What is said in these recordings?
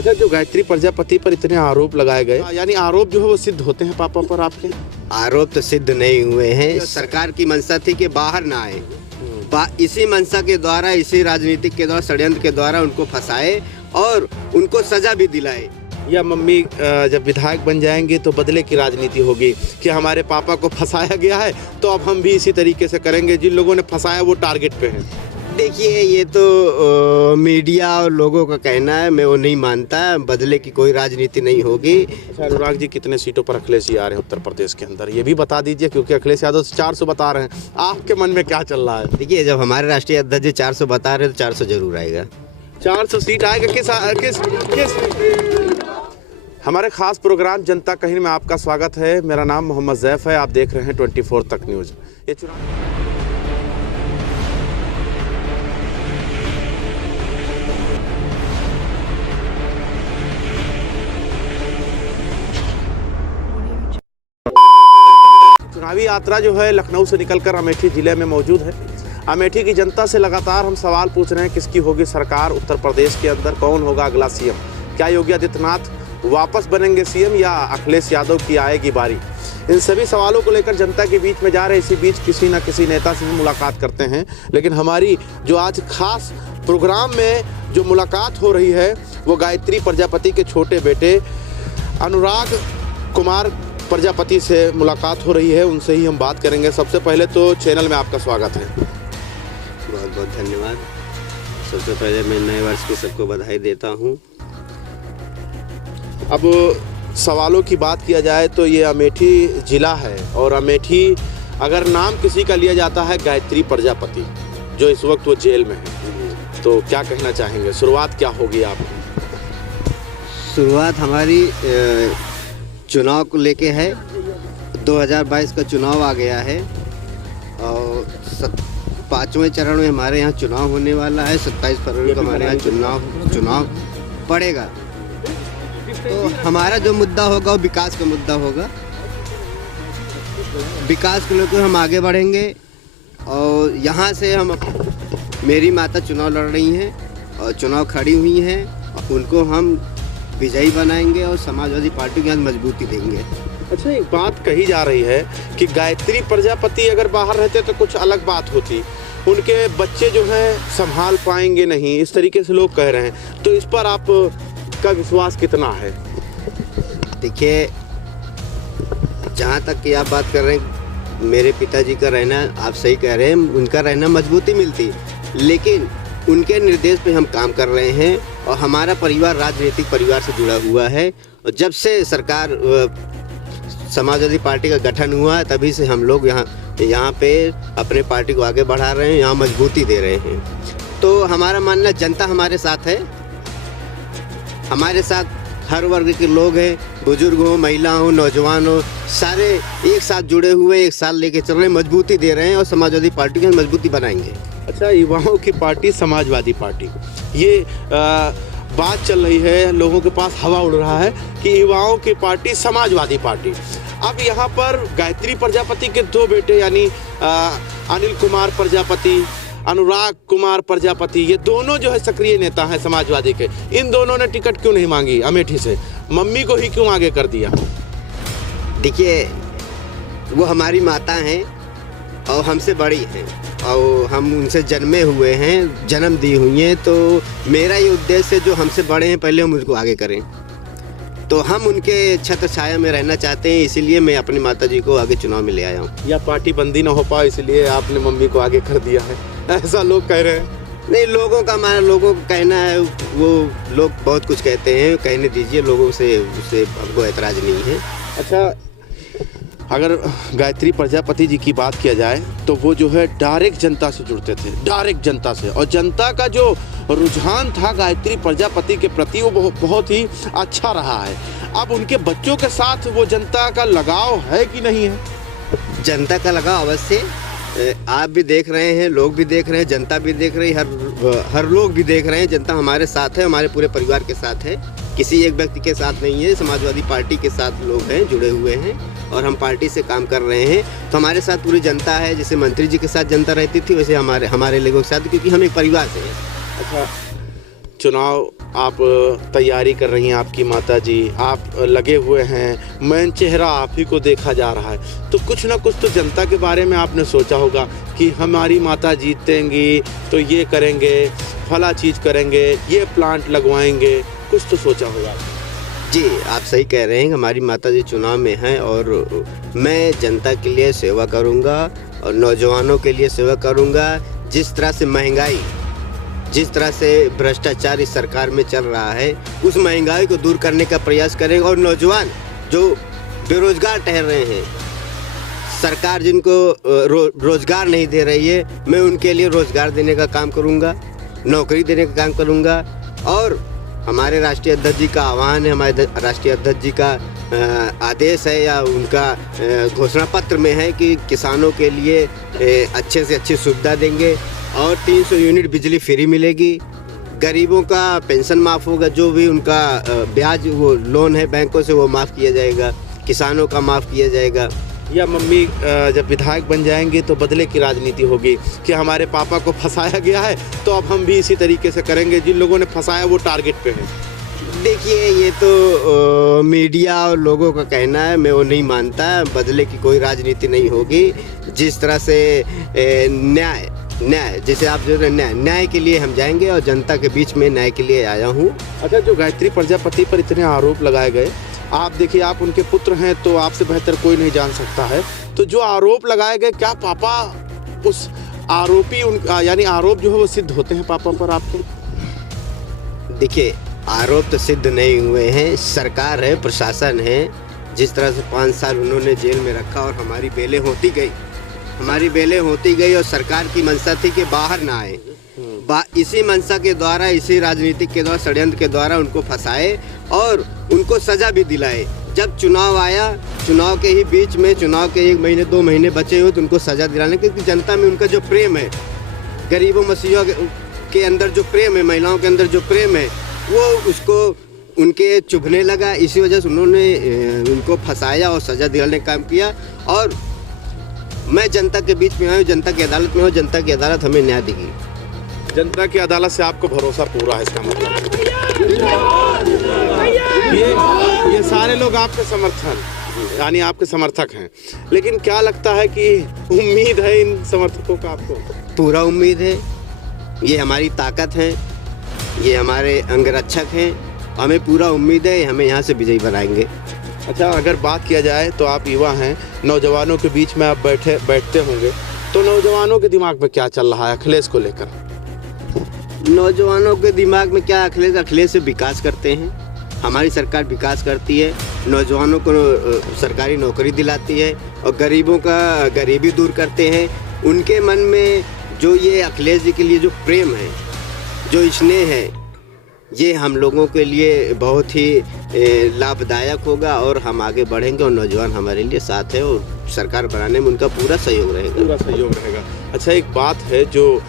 अच्छा, जो गायत्री प्रजापति पर इतने आरोप लगाए गए, यानी आरोप जो है वो सिद्ध होते हैं पापा पर आपके? आरोप तो सिद्ध नहीं हुए हैं। सरकार की मंशा थी कि बाहर ना आए, इसी मंशा के द्वारा, इसी राजनीतिक के द्वारा, षड्यंत्र के द्वारा उनको फंसाए और उनको सजा भी दिलाए। या मम्मी जब विधायक बन जाएंगे तो बदले की राजनीति होगी कि हमारे पापा को फंसाया गया है तो अब हम भी इसी तरीके से करेंगे, जिन लोगों ने फंसाया वो टारगेट पे हैं। देखिए, ये तो मीडिया और लोगों का कहना है, मैं वो नहीं मानता। बदले की कोई राजनीति नहीं होगी। अच्छा, अनुराग जी, कितने सीटों पर अखिलेश जी आ रहे हैं उत्तर प्रदेश के अंदर, ये भी बता दीजिए, क्योंकि अखिलेश यादव 400 बता रहे हैं। आपके मन में क्या चल रहा है? देखिए, जब हमारे राष्ट्रीय अध्यक्ष जी 400 बता रहे हैं तो 400 जरूर आएगा। 400 सीट आएगा। किस हमारे खास प्रोग्राम जनता कहीं में आपका स्वागत है। मेरा नाम मोहम्मद जैफ है, आप देख रहे हैं 24 तक न्यूज़। ये चुनावी यात्रा जो है लखनऊ से निकलकर अमेठी जिले में मौजूद है। अमेठी की जनता से लगातार हम सवाल पूछ रहे हैं, किसकी होगी सरकार उत्तर प्रदेश के अंदर, कौन होगा अगला सीएम? क्या योगी आदित्यनाथ वापस बनेंगे सीएम या अखिलेश यादव की आएगी बारी? इन सभी सवालों को लेकर जनता के बीच में जा रहे। इसी बीच किसी न किसी नेता से भी मुलाकात करते हैं, लेकिन हमारी जो आज खास प्रोग्राम में जो मुलाकात हो रही है वो गायत्री प्रजापति के छोटे बेटे अनुराग कुमार प्रजापति से मुलाकात हो रही है। उनसे ही हम बात करेंगे। सबसे पहले तो चैनल में आपका स्वागत है। बहुत बहुत धन्यवाद। सबसे पहले मैं नए वर्ष की सबको बधाई देता हूँ। अब सवालों की बात किया जाए तो ये अमेठी ज़िला है, और अमेठी अगर नाम किसी का लिया जाता है गायत्री प्रजापति, जो इस वक्त वो जेल में है, तो क्या कहना चाहेंगे? शुरुआत क्या होगी आपकी? शुरुआत हमारी चुनाव को लेके है। 2022 का चुनाव आ गया है और 5वें चरण में हमारे यहाँ चुनाव होने वाला है। 27 फरवरी को हमारे यहाँ चुनाव पड़ेगा। तो हमारा जो मुद्दा होगा वो विकास का मुद्दा होगा। विकास को लेकर हम आगे बढ़ेंगे और यहाँ से हम, मेरी माता चुनाव लड़ रही हैं और चुनाव खड़ी हुई हैं, उनको हम विजयी बनाएंगे और समाजवादी पार्टी के यहाँ मजबूती देंगे। अच्छा, एक बात कही जा रही है कि गायत्री प्रजापति अगर बाहर रहते तो कुछ अलग बात होती, उनके बच्चे जो हैं संभाल पाएंगे नहीं, इस तरीके से लोग कह रहे हैं। तो इस पर आपका विश्वास कितना है? देखिए, जहाँ तक कि आप बात कर रहे हैं, मेरे पिताजी का रहना, आप सही कह रहे हैं, उनका रहना मजबूती मिलती, लेकिन उनके निर्देश पे हम काम कर रहे हैं और हमारा परिवार राजनीतिक परिवार से जुड़ा हुआ है। और जब से सरकार समाजवादी पार्टी का गठन हुआ तभी से हम लोग यहाँ पे अपने पार्टी को आगे बढ़ा रहे हैं, यहाँ मजबूती दे रहे हैं। तो हमारा मानना, जनता हमारे साथ है, हमारे साथ हर वर्ग के लोग हैं, बुजुर्ग हो, महिला हो, नौजवान हो, सारे एक साथ जुड़े हुए, एक साथ लेके चल रहे हैं, मजबूती दे रहे हैं और समाजवादी पार्टी की मजबूती बनाएंगे। अच्छा, युवाओं की पार्टी समाजवादी पार्टी, ये बात चल रही है, लोगों के पास हवा उड़ रहा है कि युवाओं की पार्टी समाजवादी पार्टी। अब यहाँ पर गायत्री प्रजापति के दो बेटे यानी अनिल कुमार प्रजापति, अनुराग कुमार प्रजापति, ये दोनों जो है सक्रिय नेता हैं समाजवादी के। इन दोनों ने टिकट क्यों नहीं मांगी अमेठी से? मम्मी को ही क्यों आगे कर दिया? देखिए, वो हमारी माता हैं और हमसे बड़ी हैं और हम उनसे जन्मे हुए हैं, जन्म दी हुई हैं। तो मेरा ये उद्देश्य है, जो हमसे बड़े हैं पहले हम उनको आगे करें। तो हम उनके छत्र छाया में रहना चाहते हैं, इसीलिए मैं अपनी माताजी को आगे चुनाव में ले आया हूँ। या पार्टी बंदी ना हो पाए इसलिए आपने मम्मी को आगे कर दिया है, ऐसा लोग कह रहे हैं? नहीं, लोगों का कहना है, वो लोग बहुत कुछ कहते हैं, कहने दीजिए, लोगों से उससे हमको ऐतराज़ नहीं है। अच्छा, अगर गायत्री प्रजापति जी की बात किया जाए तो वो जो है डायरेक्ट जनता से जुड़ते थे, डायरेक्ट जनता से, और जनता का जो रुझान था गायत्री प्रजापति के प्रति वो बहुत ही अच्छा रहा है। अब उनके बच्चों के साथ वो जनता का लगाव है कि नहीं है? जनता का लगाव अवश्य, आप भी देख रहे हैं, लोग भी देख रहे हैं, जनता भी देख रही है, हर लोग भी देख रहे हैं। जनता हमारे साथ है, हमारे पूरे परिवार के साथ है, किसी एक व्यक्ति के साथ नहीं है। समाजवादी पार्टी के साथ लोग हैं, जुड़े हुए हैं और हम पार्टी से काम कर रहे हैं। तो हमारे साथ पूरी जनता है, जैसे मंत्री जी के साथ जनता रहती थी वैसे हमारे लोगों के साथ, क्योंकि हम एक परिवार से हैं। अच्छा, चुनाव आप तैयारी कर रही हैं, आपकी माता जी, आप लगे हुए हैं, मेन चेहरा आप ही को देखा जा रहा है, तो कुछ ना कुछ तो जनता के बारे में आपने सोचा होगा कि हमारी माता जीतेंगी तो ये करेंगे, फला चीज़ करेंगे, ये प्लांट लगवाएंगे, कुछ तो सोचा होगा। जी, आप सही कह रहे हैं। हमारी माता जी चुनाव में हैं और मैं जनता के लिए सेवा करूंगा और नौजवानों के लिए सेवा करूंगा। जिस तरह से महंगाई, जिस तरह से भ्रष्टाचार इस सरकार में चल रहा है, उस महंगाई को दूर करने का प्रयास करेंगे और नौजवान जो बेरोजगार ठहर रहे हैं, सरकार जिनको रोजगार नहीं दे रही है, मैं उनके लिए रोजगार देने का काम करूंगा, नौकरी देने का काम करूंगा। और हमारे राष्ट्रीय अध्यक्ष जी का आह्वान है, हमारे राष्ट्रीय अध्यक्ष जी का आदेश है या उनका घोषणा पत्र में है कि किसानों के लिए अच्छे से अच्छी सुविधा देंगे और 300 यूनिट बिजली फ्री मिलेगी, गरीबों का पेंशन माफ़ होगा, जो भी उनका ब्याज वो लोन है बैंकों से वो माफ़ किया जाएगा, किसानों का माफ़ किया जाएगा। या मम्मी जब विधायक बन जाएंगे तो बदले की राजनीति होगी कि हमारे पापा को फंसाया गया है तो अब हम भी इसी तरीके से करेंगे, जिन लोगों ने फंसाया वो टारगेट पे है। देखिए, ये तो मीडिया और लोगों का कहना है, मैं वो नहीं मानता। बदले की कोई राजनीति नहीं होगी। जिस तरह से न्याय जैसे आप जो न्याय के लिए हम जाएंगे और जनता के बीच में न्याय के लिए आया हूँ। अच्छा, जो गायत्री प्रजापति पर इतने आरोप लगाए गए, आप देखिए, आप उनके पुत्र हैं तो आपसे बेहतर कोई नहीं जान सकता है, तो जो आरोप लगाए गए, क्या पापा उस आरोपी यानी आरोप जो है वो सिद्ध होते हैं पापा पर आपके? देखिए, आरोप तो सिद्ध नहीं हुए हैं। सरकार है, प्रशासन है, जिस तरह से 5 साल उन्होंने जेल में रखा और हमारी बेलें होती गई और सरकार की मंशा थी कि बाहर ना आए। इसी मंशा के द्वारा, इसी राजनीतिक के द्वारा, षड्यंत्र के द्वारा उनको फंसाए और उनको सजा भी दिलाए। जब चुनाव आया, चुनाव के ही बीच में, चुनाव के 1 महीने 2 महीने बचे हो तो उनको सजा दिलाने, क्योंकि जनता में उनका जो प्रेम है, गरीबों मसीहों के अंदर जो प्रेम है, महिलाओं के अंदर जो प्रेम है, वो उसको उनके चुभने लगा। इसी वजह से उन्होंने उनको फंसाया और सजा दिलाने का काम किया। और मैं जनता के बीच में आया हूँ, जनता की अदालत में हूँ, जनता की अदालत हमें न्याय देगी। जनता की अदालत से आपको भरोसा पूरा है, इसका मतलब ये सारे लोग आपके यानी आपके समर्थक हैं। लेकिन क्या लगता है कि उम्मीद है इन समर्थकों का आपको? पूरा उम्मीद है। ये हमारी ताकत है, ये हमारे अंगरक्षक हैं, हमें पूरा उम्मीद है हमें यहाँ से विजयी बनाएंगे। अच्छा, अगर बात किया जाए तो आप युवा हैं, नौजवानों के बीच में आप बैठते होंगे, तो नौजवानों के दिमाग में क्या चल रहा है अखिलेश को लेकर? नौजवानों के दिमाग में क्या, अखिलेश से विकास करते हैं, हमारी सरकार विकास करती है, नौजवानों को सरकारी नौकरी दिलाती है और गरीबों का गरीबी दूर करते हैं। उनके मन में जो ये अखिलेश जी के लिए जो प्रेम है, जो स्नेह है, ये हम लोगों के लिए बहुत ही लाभदायक होगा और हम आगे बढ़ेंगे और नौजवान हमारे लिए साथ है और सरकार बनाने में उनका पूरा सहयोग रहेगा। अच्छा, एक बात है जो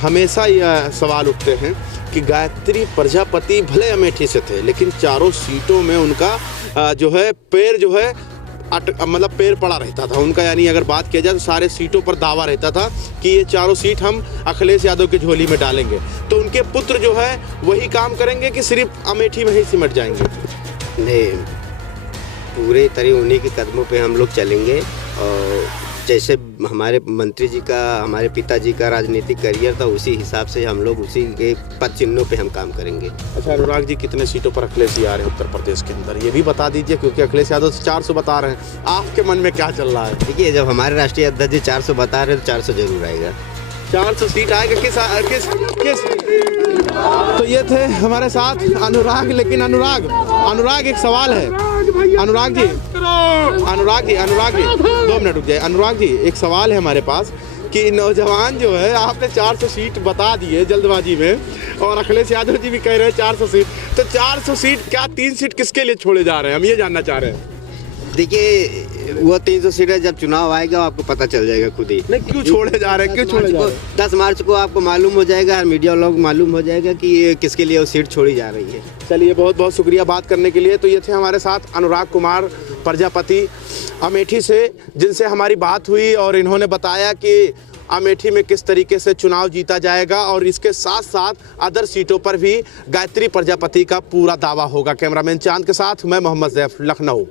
हमेशा यह सवाल उठते हैं कि गायत्री प्रजापति भले अमेठी से थे, लेकिन चारों सीटों में उनका जो है पैर मतलब पैर पड़ा रहता था उनका। यानी अगर बात किया जाए तो सारे सीटों पर दावा रहता था कि ये चारों सीट हम अखिलेश यादव की झोली में डालेंगे। तो उनके पुत्र जो है वही काम करेंगे कि सिर्फ अमेठी में ही सिमट जाएंगे? नहीं, पूरे तरह उन्हीं के कदमों पे हम लोग चलेंगे। और जैसे हमारे मंत्री जी का, हमारे पिताजी का राजनीतिक करियर था, उसी हिसाब से हम लोग उसी के पद चिन्हों पे हम काम करेंगे। अच्छा, अनुराग जी, कितने सीटों पर अखिलेश जी आ रहे हैं उत्तर प्रदेश के अंदर, ये भी बता दीजिए, क्योंकि अखिलेश यादव 400 बता रहे हैं, आपके मन में क्या चल रहा है? देखिए, जब हमारे राष्ट्रीय अध्यक्ष जी 400 बता रहे हैं तो 400 जरूर आएगा। 400 सीट आएगा। किस तो ये थे हमारे साथ अनुराग। लेकिन अनुराग एक सवाल है। अनुराग जी 2 मिनट रुक जाए। अनुराग जी, एक सवाल है हमारे पास कि नौजवान जो है, आपने 400 सीट बता दिए जल्दबाजी में और अखिलेश यादव जी भी कह रहे हैं 400 सीट, तो 400 सीट क्या 3 सीट किसके लिए छोड़े जा रहे हैं, हम ये जानना चाह रहे हैं। देखिए, वो 300 सीटें जब चुनाव आएगा आपको पता चल जाएगा खुद ही। नहीं, क्यों छोड़े जा रहे हैं, क्यों छोड़े जा रहे हैं? 10 मार्च को आपको मालूम हो जाएगा, मीडिया लोग मालूम हो जाएगा कि ये किसके लिए वो सीट छोड़ी जा रही है। चलिए, बहुत बहुत शुक्रिया बात करने के लिए। तो ये थे हमारे साथ अनुराग कुमार प्रजापति अमेठी से, जिनसे हमारी बात हुई और इन्होंने बताया कि अमेठी में किस तरीके से चुनाव जीता जाएगा और इसके साथ साथ अदर सीटों पर भी गायत्री प्रजापति का पूरा दावा होगा। कैमरामैन चांद के साथ मैं मोहम्मद ज़ैफ, लखनऊ।